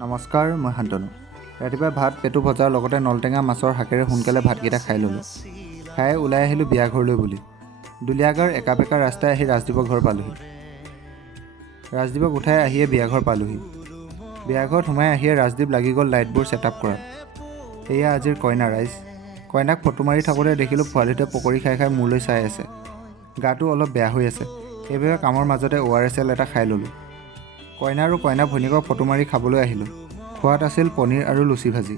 নমস্কাৰ, মই শান্তনু। ৰাতিপুৱা ভাত পেটু ভজাৰ লগতে নলটেঙা মাছৰ শাকেৰে সোনকালে ভাতকেইটা খাই ল'লোঁ। খাই ওলাই আহিলোঁ বিয়া ঘৰলৈ বুলি। দুলীয়াগাঁৱৰ একাবেকা ৰাস্তাই আহি ৰাজদীপৰ ঘৰ পালোহি। ৰাজদীপক উঠাই আহিয়ে বিয়াঘৰ পালোহি। বিয়াঘৰত সোমাই আহিয়ে ৰাজদীপ লাগি গ'ল লাইটবোৰ ছেটআপ কৰাত। এয়া আজিৰ কইনা ৰাইজ। কইনাক ফটো মাৰি থাকোঁতে দেখিলোঁ পোৱালিটোৱে পকৰি খাই খাই মোলৈ চাই আছে। গাটো অলপ বেয়া হৈ আছে, সেইবাবে কামৰ মাজতে ORSL এটা খাই ল'লোঁ। কইনা আৰু কইনা ভনীয়েকক ফটো মাৰি খাবলৈ আহিলোঁ। খোৱাত আছিল পনীৰ আৰু লুচি ভাজি।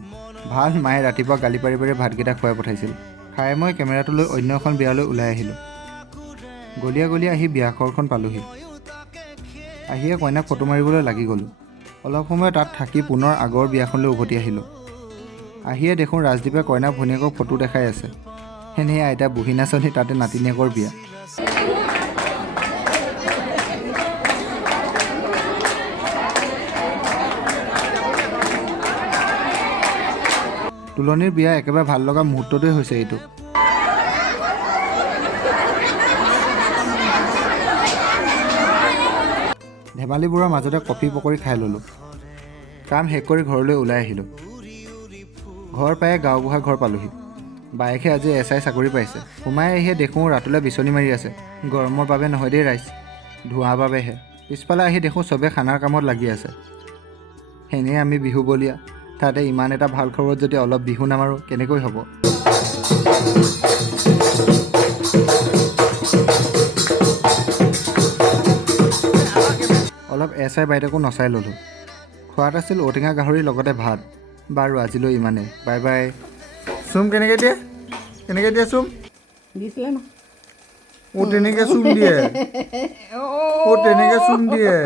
ভাল মায়ে ৰাতিপুৱা গালি পাৰি পাৰি ভাতকেইটা খুৱাই পঠাইছিল। খাই মই কেমেৰাটো লৈ অন্য এখন বিয়ালৈ ওলাই আহিলোঁ। গলিয়ে গলিয়ে আহি বিয়াঘৰখন পালোহি। আহিয়ে কইনাক ফটো মাৰিবলৈ লাগি গ'লোঁ। অলপ সময় তাত থাকি পুনৰ আগৰ বিয়াখনলৈ উভতি আহিলোঁ। আহিয়ে দেখোঁ ৰাজদীপে কইনা ভনীয়েকক ফটো দেখাই আছে। সেনেহে আইতা বুঢ়ী নাচনী তাতে নাতিনীয়েকৰ বিয়া। তুলনীৰ বিয়া একেবাৰে ভাল লগা মুহূৰ্তটোৱে হৈছে এইটো। ধেমালিবোৰৰ মাজতে কফি পকৰি খাই ল'লোঁ। কাম শেষ কৰি ঘৰলৈ ওলাই আহিলোঁ। ঘৰ পায়ে গাঁওবুঢ়া ঘৰ পালোহি। বায়েকে আজি SI চাকৰি পাইছে। সোমাই আহিয়ে দেখোঁ ৰাতুলে বিচনী মাৰি আছে। গৰমৰ বাবে নহয় দেই ৰাইজ, ধোঁৱাৰ বাবেহে। পিছফালে আহি দেখোঁ চবে খানাৰ কামত লাগি আছে। সেনেহে আমি বিহু বলীয়া, তাতে ইমান এটা ভাল খবৰত যদি অলপ বিহু নামাৰোঁ কেনেকৈ হ'ব। অলপ SI বাইদেউকো নচাই ল'লোঁ। খোৱাত আছিল ঔটেঙা গাহৰিৰ লগতে ভাত। বাৰু আজিলৈ ইমানেই, বাই বাই। চুম কেনেকৈ দিয়ে? কেনেকৈ দিয়ে চুম? দিছিলে ন? তেনেকৈ চুম দিয়ে। তেনেকৈ চুম দিয়ে।